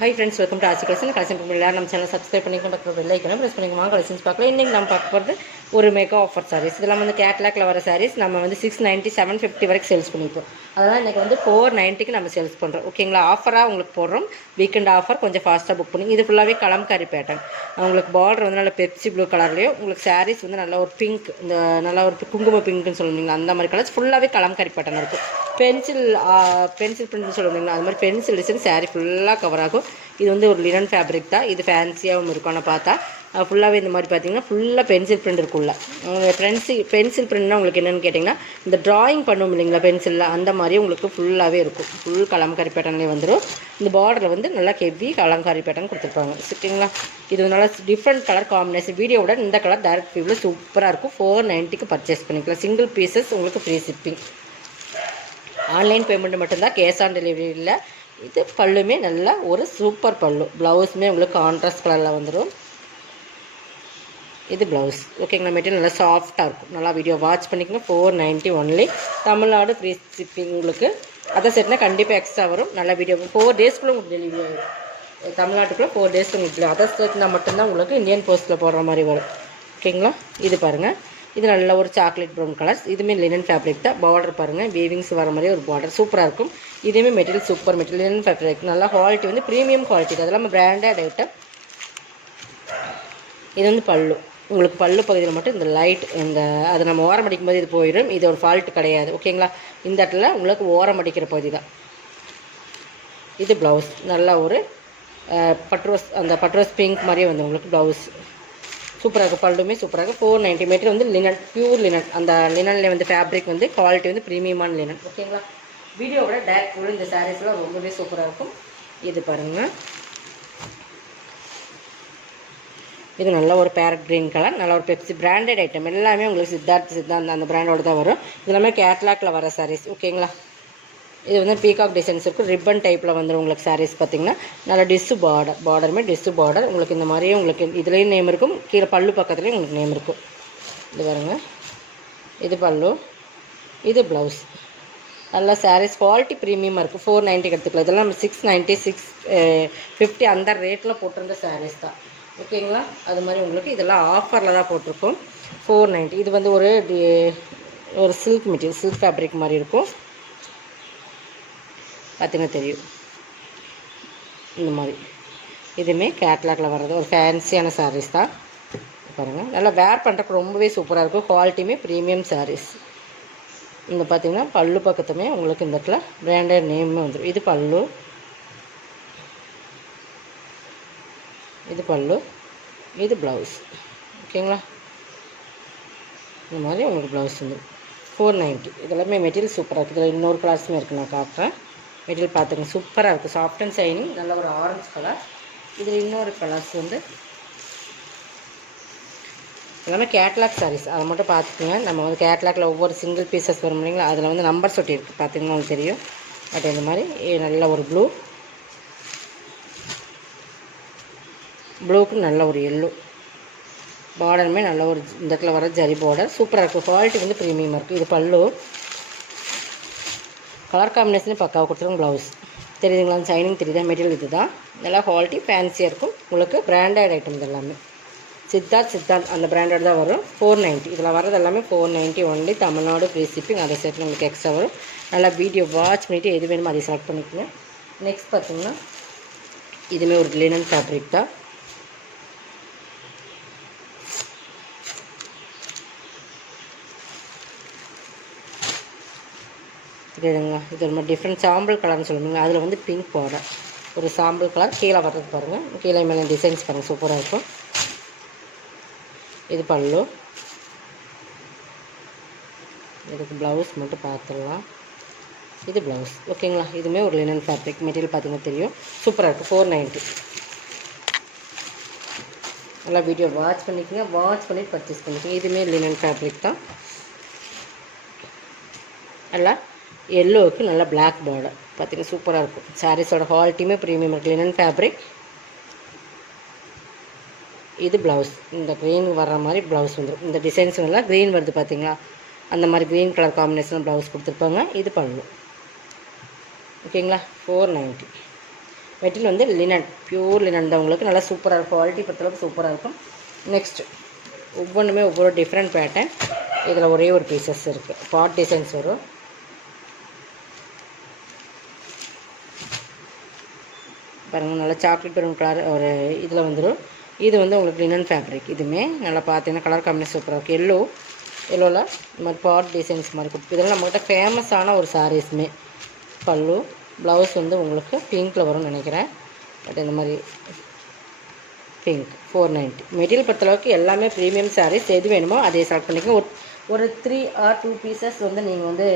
Hi friends, welcome to ஆசி collection. Collection பண்ணி நம்ம சேனல் சப்ஸ்கிரைப் பண்ணிக்கணும், பக்கத்தில் பெல் ஐக்கனும் ப்ரெஸ் பண்ணிக்கோங்க. கலெக்ஷன்ஸ் பார்க்கலாம். இன்றைக்கி நம்ம பார்க்க போகிறது ஒரு மெகா ஆஃபர் சாரீஸ். இதெல்லாம் வந்து கேட்லாக்ல வர சாரீஸ் நம்ம வந்து 690 750 வரைக்கும் சேல்ஸ் பண்ணிப்போம். அதனால் இன்றைக்கி வந்து 490க்கு நம்ம சேல்ஸ் பண்ணுறோம். ஓகேங்களா? ஆஃபராக உங்களுக்கு போடுறோம். வீக்கெண்ட் ஆஃபர், கொஞ்சம் ஃபாஸ்ட்டாக புக் பண்ணி. இது ஃபுல்லாகவே கலம்காரி பேட்டர்ன். உங்களுக்கு பார்டர் வந்து நல்ல பெப்சி ப்ளூ கலர்லேயும், உங்களுக்கு சாரீஸ் வந்து நல்ல ஒரு பிங்க், இந்த நல்ல ஒரு குங்கும பிங்க்னு சொல்லுவீங்களா, அந்த மாதிரி கலர்ஸ் ஃபுல்லாகவே கலம்காரி பேட்டர்ன் இருக்கும். பென்சில் பிரிண்ட்னு சொல்லுவீங்களா, அது மாதிரி பென்சில் டிசைன் சாரீ ஃபுல்லாக கவர் ஆகும். இது வந்து ஒரு லினன் ஃபேப்ரிக் தான். இது ஃபேன்சியாகவும் இருக்கும். ஆனால் பார்த்தா ஃபுல்லாகவே இந்த மாதிரி பார்த்தீங்கன்னா ஃபுல்லாக பென்சில் பிரிண்ட் இருக்குள்ள. பென்சில் பிரிண்ட்னா உங்களுக்கு என்னென்னு கேட்டிங்கன்னா, இந்த ட்ராயிங் பண்ணுவோம் இல்லைங்களா பென்சிலில், அந்த மாதிரி உங்களுக்கு ஃபுல்லாகவே இருக்கும். ஃபுல் கலம்காரி பேட்டர்ன்லேயே வந்துடும். இந்த பார்டரில் வந்து நல்லா ஹெவி கலம்காரி பேட்டர்ன் கொடுத்துருப்பாங்க. சரிங்களா? இது நல்லா டிஃப்ரெண்ட் கலர் காம்பினேஷன். வீடியோவோட இந்த கலர் டைரக்ட் வியூவில் சூப்பராக இருக்கும். 490க்கு பர்ச்சேஸ் பண்ணிக்கலாம். சிங்கிள் பீசஸ் உங்களுக்கு ஃப்ரீ ஷிப்பிங். ஆன்லைன் பேமெண்ட் மட்டும்தான், கேஷ் ஆன் டெலிவரி இல்லை. இது பல்லுமே நல்லா ஒரு சூப்பர் பல்லு. ப்ளவுஸுமே உங்களுக்கு கான்ட்ராஸ்ட் கலரில் வந்துடும். இது ப்ளவுஸ். ஓகேங்களா? மெட்டீரியல் நல்லா சாஃப்டாக இருக்கும். நல்லா வீடியோ வாட்ச் பண்ணிக்கோங்க. 490 ஒன்லி. Tamil Nadu free shipping. உங்களுக்கு அதை செட்னா கண்டிப்பாக எக்ஸ்ட்ரா வரும். நல்லா வீடியோ 4 டேஸ்க்குள்ளே உங்களுக்கு டெலிவரி ஆகிடும். தமிழ்நாட்டுக்குள்ளே 4 டேஸ் உங்களுக்கு அதை செட்னா மட்டும்தான் உங்களுக்கு இந்தியன் போஸ்ட்டில் போடுற மாதிரி வரும். ஓகேங்களா? இது பாருங்கள். இது நல்ல ஒரு சாக்லேட் ப்ரௌன் கலர்ஸ். இதுவுமே லினன் ஃபேப்ரிக் தான். பார்டர் பாருங்கள், வீவிங்ஸ் வர மாதிரி ஒரு பார்டர் சூப்பராக இருக்கும். இதுவுமே material super material, linen fabric. நல்லா குவாலிட்டி வந்து ப்ரீமியம் குவாலிட்டி. அதெல்லாம் நம்ம பிராண்டட் ஐட்டம். இது வந்து பல்லு. உங்களுக்கு பல்லு பகுதியில் மட்டும் இந்த லைட் இந்த அதை நம்ம ஓரம் அடிக்கும் போது இது போயிடும். இது ஒரு ஃபால்ட் கிடையாது. ஓகேங்களா? இந்த இடத்துல உங்களுக்கு ஓரம் அடிக்கிற பகுதி தான். இது ப்ளவுஸ். நல்லா ஒரு பட்ரோஸ், அந்த பட்ரோஸ் பிங்க் மாதிரியே வந்து உங்களுக்கு ப்ளவுஸ் சூப்பராக இருக்கும். பல்லுமே சூப்பராக இருக்கும். 490 மீட்டர் வந்து லினன், பியூர் லினன். அந்த லினனில் வந்து ஃபேப்ரிக் வந்து குவாலிட்டி வந்து ப்ரீமியமான லினன். ஓகேங்களா? வீடியோவோட டேரக்ட் ஃபுல் இந்த சாரீஸ்லாம் ரொம்பவே சூப்பராக இருக்கும். இது பாருங்கள். இது நல்ல ஒரு பேரட் க்ரீன் கலர், நல்ல ஒரு பெப்சி பிராண்டட் ஐட்டம். எல்லாமே உங்களுக்கு சித்தார்த் அந்த பிராண்டோட தான் வரும். இது எல்லாமே கேட்லாக்ல வர சாரீஸ். ஓகேங்களா? இது வந்து பீகாக் டிசைன்ஸ் இருக்கும். ரிப்பன் டைப்பில் வந்துடும் உங்களுக்கு சாரீஸ். பார்த்திங்கன்னா நல்லா டிஸ்ஸு பார்டருமே டிஸ்ஸு பார்டர். உங்களுக்கு இந்த மாதிரியே உங்களுக்கு இதுலேயும் நேம் இருக்கும். கீழே பல்லு பக்கத்துலேயும் உங்களுக்கு நேம் இருக்கும். இது பாருங்க. இது பல்லு. இது ப்ளவுஸ். நல்லா சாரீஸ் குவாலிட்டி ப்ரீமியமாக இருக்குது. 490 எடுத்துக்கலாம். இதெல்லாம் நம்ம 690 650 அந்த ரேட்டில் போட்டிருந்த சாரீஸ் தான். ஓகேங்களா? அது மாதிரி உங்களுக்கு இதெல்லாம் ஆஃபரில் தான் போட்டிருக்கோம். 490. இது வந்து ஒரு சில்க் மெட்டீரியல், சில்க் ஃபேப்ரிக் மாதிரி இருக்கும். பார்த்திங்கன்னா தெரியும் இந்த மாதிரி. இதுவுமே கேட்லாக்ல வர்றது ஒரு ஃபேன்சியான சாரீஸ் தான். பாருங்கள், நல்லா வேர் பண்ணுறதுக்கு ரொம்பவே சூப்பராக இருக்கும். குவாலிட்டியுமே ப்ரீமியம் சாரீஸ். இந்த பார்த்திங்கன்னா பல்லு பக்கத்துமே உங்களுக்கு இந்த இடத்துல பிராண்டட் நேமே வந்துடும். இது பல்லு. இது பல்லு. இது ப்ளவுஸ். ஓகேங்களா? இந்த மாதிரி உங்களுக்கு ப்ளவுஸ் வந்துடும். 490. இதெல்லாமே மெட்டீரியல் சூப்பராக இருக்குது. இதில் இன்னொரு கிளாஸுமே இருக்குது, நான் காட்டுறேன். மெட்டீரியல் பார்த்துங்க, சூப்பராக இருக்குது. Soft and shining. நல்ல ஒரு ஆரஞ்சு கலர். இதில் இன்னொரு கலர்ஸ் வந்து எல்லாமே கேட்லாக் சாரீஸ். அதை மட்டும் பார்த்துக்குங்க. நம்ம வந்து கேட்லாக்ல ஒவ்வொரு சிங்கிள் பீசஸ் வரும் இல்லைங்களா, அதில் வந்து நம்பர் ஒட்டி இருக்குது. பார்த்திங்கன்னா உங்களுக்கு தெரியும். பட் இந்த மாதிரி நல்ல ஒரு ப்ளூக்கு நல்ல ஒரு எல்லோ பார்டருமே நல்ல ஒரு இந்த இடத்துல வர ஜரி பார்டர் சூப்பராக இருக்குது. குவாலிட்டி வந்து ப்ரீமியமாக இருக்குது. இது பல்லு. கலர் காம்பினேஷனே பக்காவாக கொடுத்துருங்க. ப்ளவுஸ் தெரியுதுங்களா? ஷைனிங் தெரியுதா? மெட்டீரியல் இது தான். நல்லா குவாலிட்டி ஃபேன்சியாக இருக்கும். உங்களுக்கு பிராண்டட் ஐட்டம் இது எல்லாமே. சித்தார்த் அந்த பிராண்டட் தான் வரும். 490. இதில் வர்றது எல்லாமே 490 ஒன்லி. Tamil Nadu free shipping. அதை சேர்த்து உங்களுக்கு எக்ஸ்ட்ரா வரும். நல்லா வீடியோ வாட்ச் பண்ணிவிட்டு எது வேணுமோ அதை செலக்ட் பண்ணிக்கோங்க. நெக்ஸ்ட் பார்த்திங்கன்னா இதுவுமே ஒரு லினன் ஃபேப்ரிக் தான். இதுங்களா? இது ஒரு மாதிரி டிஃப்ரெண்ட் சாம்பிள் கலர்னு சொல்லுவீங்க. அதில் வந்து பிங்க் பார்டர், ஒரு சாம்பிள் கலர். கீழே வர்றது பாருங்கள். கீழே மேலே டிசைன்ஸ் பாருங்கள், சூப்பராக இருக்கும். இது பல்லு. இதுக்கு ப்ளவுஸ் மட்டும் பார்த்துடலாம். இது ப்ளவுஸ். ஓகேங்களா? இதுவுமே ஒரு லினன் ஃபேப்ரிக். மெட்டீரியல் பார்த்திங்கன்னா தெரியும். சூப்பராக இருக்குது. 490. நல்லா வீடியோ வாட்ச் பண்ணிக்கோங்க. வாட்ச் பண்ணிவிட்டு பர்ச்சேஸ் பண்ணிக்கோங்க. இதுவுமே லினன் ஃபேப்ரிக் தான். நல்லா எல்லோவுக்கு நல்லா பிளாக் பார்டர். பார்த்திங்கன்னா சூப்பராக இருக்கும். சாரீஸோட குவாலிட்டியுமே ப்ரீமியம் இருக்குது. Linen fabric. இது ப்ளவுஸ். இந்த க்ரீன் வர்ற மாதிரி ப்ளவுஸ் வந்துடும். இந்த டிசைன்ஸ் நல்லா க்ரீன் வருது பார்த்திங்களா, அந்த மாதிரி க்ரீன் கலர் காம்பினேஷன் ப்ளவுஸ் கொடுத்துருப்பாங்க. இது பல்லு. ஓகேங்களா? 490. மெட்டீரியல் வந்து லினன், பியூர் லினன் தான். உங்களுக்கு நல்லா சூப்பராக இருக்கும். குவாலிட்டி பொறுத்தளவுக்கு சூப்பராக இருக்கும். நெக்ஸ்ட் ஒவ்வொன்றுமே ஒவ்வொரு டிஃப்ரெண்ட் பேட்டர்ன். இதில் ஒரே ஒரு பீசஸ் இருக்குது. பாட் டிசைன்ஸ் வரும். பாருங்கள், நல்லா சாக்லேட் ப்ரௌன் கலர் ஒரு இதில் வந்துடும். இது வந்து உங்களுக்கு லினன் ஃபேப்ரிக். இதுவுமே நல்லா பார்த்தீங்கன்னா கலர் காம்பினேஷன் சூப்பராக இருக்குது. எல்லோவில் இந்த மாதிரி பாட் டிசைன்ஸ் மாதிரி கொடுத்து இதெல்லாம் நம்மகிட்ட ஃபேமஸான ஒரு சாரீஸுமே. பல்லு ப்ளவுஸ் வந்து உங்களுக்கு பிங்க்கில் வரும்னு நினைக்கிறேன். பட் இந்த மாதிரி பிங்க் 490. மெட்டீரியல் பொறுத்தளவுக்கு எல்லாமே ப்ரீமியம் சாரீஸ். எது வேணுமோ அதே செலக்ட் பண்ணிக்கோங்க. ஒரு 3 or 2 பீசஸ் வந்து நீங்கள் வந்து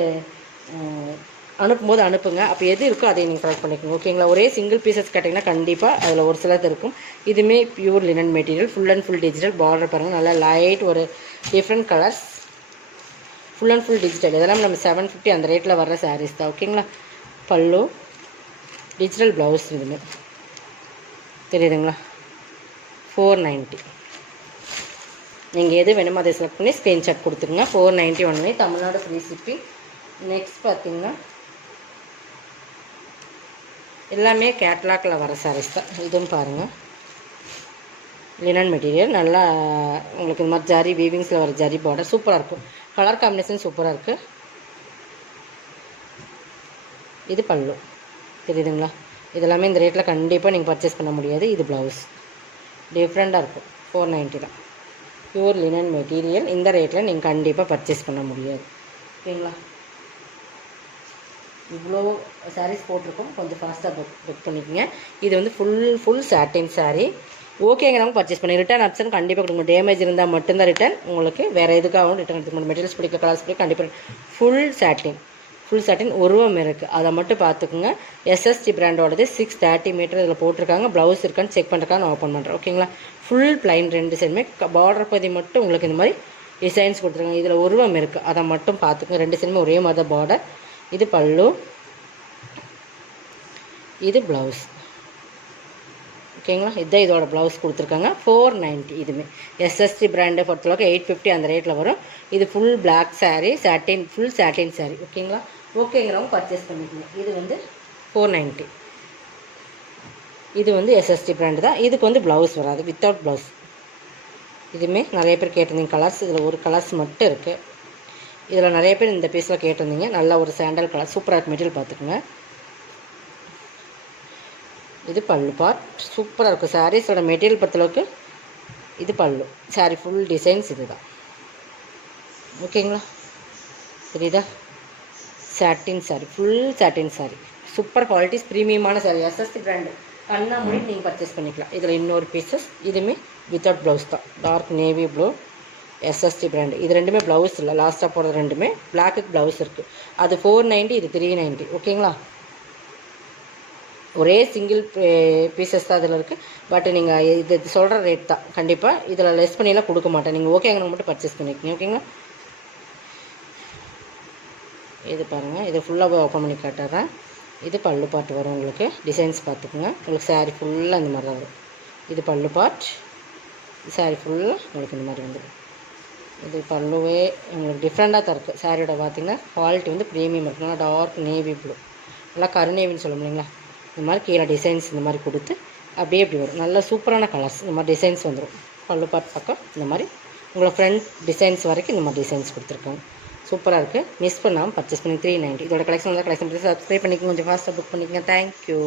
அனுப்பும்போது அனுப்புங்க. அப்போ எது இருக்கோ அதை நீங்கள் செலக்ட் பண்ணிக்கோங்க. ஓகேங்களா? ஒரே சிங்கிள் பீசஸ் கேட்டிங்கன்னா கண்டிப்பாக அதில் ஒரு சிலது இருக்கும். இதுவுமே pure linen material. Full and full digital. Border பாருங்கள், நல்லா லைட் ஒரு different colours. Full and full digital. இதெல்லாம் நம்ம 750 அந்த ரேட்டில் வர்ற சாரீஸ் தான். ஓகேங்களா? பல்லு டிஜிட்டல் ப்ளவுஸ். இதுவுமே தெரியுதுங்களா? 490. நீங்கள் எது வேணுமோ அதை செலக்ட் பண்ணி ஸ்க்ரீன்ஷாட் கொடுத்துருங்க. 490 only. Tamil Nadu free shipping. Next பார்த்தீங்கன்னா எல்லாமே கேட்லாக்கில் வர சாரீஸ் தான். இதுவும் பாருங்கள், லினன் மெட்டீரியல். நல்லா உங்களுக்கு இந்த மாதிரி ஜரி வீவிங்ஸில் வர ஜரி பார்டர் சூப்பராக இருக்கும். கலர் காம்பினேஷன் சூப்பராக இருக்குது. இது பல்லு. தெரியுதுங்களா? இதெல்லாமே இந்த ரேட்டில் கண்டிப்பாக நீங்கள் பர்ச்சேஸ் பண்ண முடியாது. இது ப்ளவுஸ் டிஃப்ரெண்ட்டாக இருக்கும். 490 தான். Pure linen material. இந்த ரேட்டில் நீங்கள் கண்டிப்பாக பர்ச்சேஸ் பண்ண முடியாது. ஓகேங்களா? இவ்வளோ சாரீஸ் போட்டிருக்கோம். கொஞ்சம் ஃபாஸ்ட்டாக புக் பண்ணிக்கோங்க. இது வந்து ஃபுல் சாட்டின் சாரீ. ஓகேங்கிறவங்க பர்ச்சேஸ் பண்ணி ரிட்டர்ன் ஆப்ஷன் கண்டிப்பாக கொடுங்க. டேமேஜ் இருந்தால் மட்டும்தான் ரிட்டர்ன். உங்களுக்கு வேறு எதுக்காகவும் ரிட்டர்ன் எடுத்துக்கணும். மெட்டீரியல்ஸ் பிடிக்க, கலர்ஸ் பிடிக்க கண்டிப்பாக. ஃபுல் சாட்டின் உருவம் இருக்குது, அதை மட்டும் பார்த்துக்குங்க. எஸ்எஸ்டி பிராண்டோடது 630 மீட்டர் இதில் போட்டிருக்காங்க. ப்ளவுஸ் இருக்கான்னு செக் பண்ணுறக்காக நான் ஓப்பன் பண்ணுறேன். ஓகேங்களா? ஃபுல் பிளைன் 2 சைடுமே பார்டர் பதி மட்டும் உங்களுக்கு இந்த மாதிரி டிசைன்ஸ் கொடுத்துருக்காங்க. இதில் உருவம் இருக்குது, அதை மட்டும் பார்த்துக்குங்க. 2 சைடுமே ஒரே மாதிரி பார்டர். இது பல்லு, இது ப்ளவுஸ். ஓகேங்களா? இதுதான் இதோட ப்ளவுஸ் கொடுத்துருக்காங்க. 490. இதுவுமே எஸ்எஸ்டி பிராண்டை பொறுத்தளவுக்கு 850 அந்த ரேட்டில் வரும். இது ஃபுல் பிளாக் சாரீ, சாட்டின், ஃபுல் சாட்டின் சாரீ. ஓகேங்களா? ஓகேங்கிறவங்க பர்ச்சேஸ் பண்ணிக்கணும். இது வந்து 490. இது வந்து எஸ்எஸ்டி பிராண்டு தான். இதுக்கு வந்து ப்ளவுஸ் வராது, வித்தவுட் ப்ளவுஸ். இதுவுமே நிறைய பேர் கேட்டிருந்தீங்க கலர்ஸ். இதில் ஒரு கலர்ஸ் மட்டும் இருக்குது. இதில் நிறைய பேர் இந்த பீஸில் கேட்டிருந்தீங்க. நல்ல ஒரு சாண்டல் கலர் சூப்பராக இருக்கு. மெட்டீரியல் பார்த்துக்குங்க. இது பல்லு பார்ட் சூப்பராக இருக்கும். சாரீஸோட மெட்டீரியல் பொறுத்தளவுக்கு இது பல்லு. சாரீ ஃபுல் டிசைன்ஸ் இது தான். ஓகேங்களா? தெரியுதா? Satin sari, full satin sari. Super qualities, ப்ரீமியமான சாரீ. SST brand. கண்ணா மூடி நீங்கள் பர்ச்சேஸ் பண்ணிக்கலாம். இதில் இன்னொரு பீசஸ். இதுவுமே வித்தவுட் ப்ளவுஸ் தான். Dark navy blue, SST brand. இது ரெண்டுமே ப்ளவுஸ் இல்லை. லாஸ்ட்டாக போடுறது ரெண்டுமே பிளாக்குக்கு ப்ளவுஸ் இருக்குது. அது 490, இது 390. ஓகேங்களா? ஒரே சிங்கிள் பீசஸ் தான் இதில் இருக்குது. பட் நீங்கள் இது சொல்கிற ரேட் தான். கண்டிப்பாக இதில் லெஸ் பண்ணியெல்லாம் கொடுக்க மாட்டேன். நீங்கள் ஓகேங்க மட்டும் பர்ச்சேஸ் பண்ணிக்கோங்க. ஓகேங்களா? இது பாருங்கள், இது ஃபுல்லாக ஓப்பன் பண்ணி காட்டுறேன். இது பல்லு பாட்டு வரும். உங்களுக்கு டிசைன்ஸ் பார்த்துக்குங்க. உங்களுக்கு சாரீ ஃபுல்லாக இந்த மாதிரி தான் வரும். இது பல்லு பாட். சாரீ ஃபுல்லாக உங்களுக்கு இந்த மாதிரி வந்துடும். இது பல்லுவே உங்களுக்கு டிஃப்ரெண்ட்டாக தான் இருக்குது. சாரியோட பார்த்திங்கன்னா குவாலிட்டி வந்து ப்ரீமியம் இருக்குது. நல்லா டார்க் நேவி ப்ளூ, நல்லா கருநேவின்னு சொல்ல முடியுங்களா? இந்த மாதிரி கீழே டிசைன்ஸ் இந்த மாதிரி கொடுத்து அப்படியே இப்படி வரும். நல்ல சூப்பரான கலர்ஸ். இந்த மாதிரி டிசைன்ஸ் வந்துடும். பல்லு பார்ட் பக்கம் இந்த மாதிரி உங்களை ஃப்ரண்ட் டிசைன்ஸ் வரைக்கும் இந்த மாதிரி டிசைன்ஸ் கொடுத்துருக்காங்க. சூப்பராக இருக்குது. மிஸ் பண்ணாமல் பர்ச்சேஸ் பண்ணி 390. இதோட கலெக்ஷன் வந்து கலெக்ஷன் பண்ணி சப்ஸ்கிரைப் பண்ணிக்கோங்க. கொஞ்சம் ஃபாஸ்ட்டாக புக் பண்ணிக்கோங்க. தேங்க்யூ.